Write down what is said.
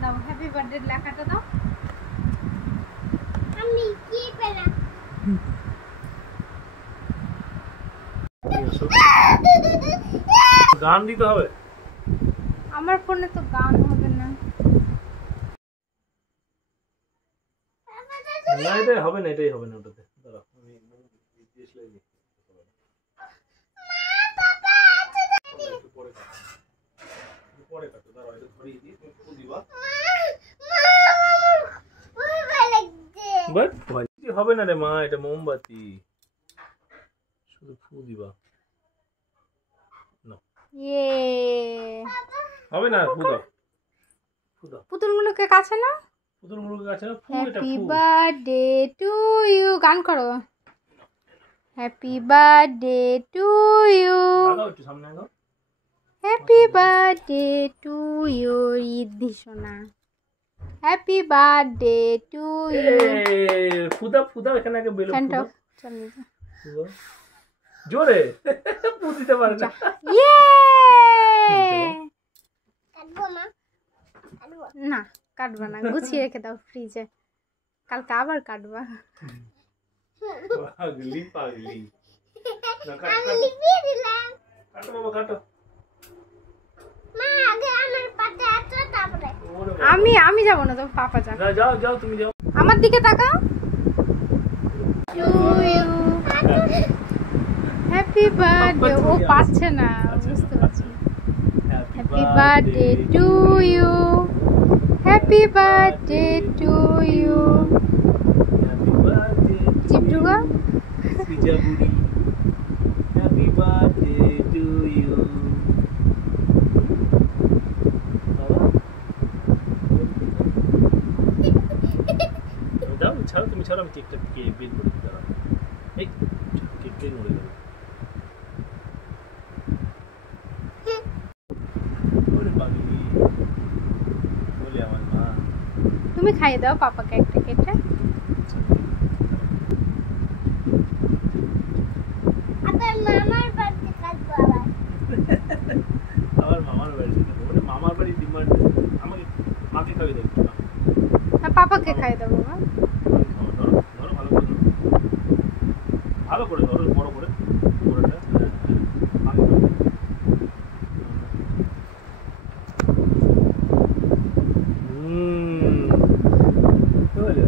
দাও happy birthday লেখাটা দাও। আমি কি পেলাম? গান দিতে হবে। আমার ফোনে তো গান হবে না। না এটাই হবে না, এটাই হবে না ওটাতে। দাঁড়াও আমি জিজ্ঞেস লাগি। পরে কাটো, দাঁড়াও এটা ধরিয়ে দিই, তুমি ফুল দিবা। বাট হবে না রে মা, এটা মোমবাতি, শুধু ফুল দিবা। না ইয়ে হবে না, ফুল দাও, ফুল দাও। পুতুলগুলোকে কাছে না। পুতুলগুলোর কাছে না, ফুল, এটা হ্যাপি ফুল। বার্থডে টু ইউ, গান করো। হ্যাপি বার্থডে টু ইউ, আগাও একটু সামনে আগাও। Happy birthday to you, Eid সোনা। Happy birthday to you. ফুদা ফুদা, এখানে আগে বেলুন ফ্যানটা ফুদা। চলে যা। ফুদা। জোরে ফুল দিতে পারে না। ইয়ে কাটবো মা, কাটবো না কাটবা না, গুছিয়ে রেখে দাও ফ্রিজে, কালকে আবার কাটবা। পাগলি পাগলি। না কাট আমি কাট, লিখে দিলাম। কাটো বাবা কাটো। মা আগে আমার পাতে আছে, তারপরে ওরে বাবা। আমি যাব না, তো পাপা যান। না যাও যাও, তুমি যাও। আমার দিকে তাকাও। To you, happy birthday. ও পাচ্ছে না, বুঝতে পারছি। Happy birthday to you, happy birthday to you. Happy birthday চিপ ঢুকা। পিজা বুড়ি। Happy birthday to you. দাও ছাড়ো, তুমি ছাড়ো, আমি কেকটা কে বের করে দিতে পারবো। এই কেকটাই নড়ে গেল। ওরে পাগলি বলে আমার মা। তুমি খাইয়ে দাও পাপাকে একটা কেটে। আবার মামার বাড়িতে কাটবো আবার। আবার মামার বাড়ি যেতে হবে। ওটা মামার বাড়ি ডিমান্ড। আমাকে মাকে খাওয়াই দাও একটু, মা। হ্যাঁ পাপাকে খাইয়ে দাও বাবা। মাকে খাওয়া, ধরো ধরো, ভালো করে ধরো, ভালো করে ধরো, বড় করে পুরোটা। মাকে খাওয়াই দাও। কি হলো?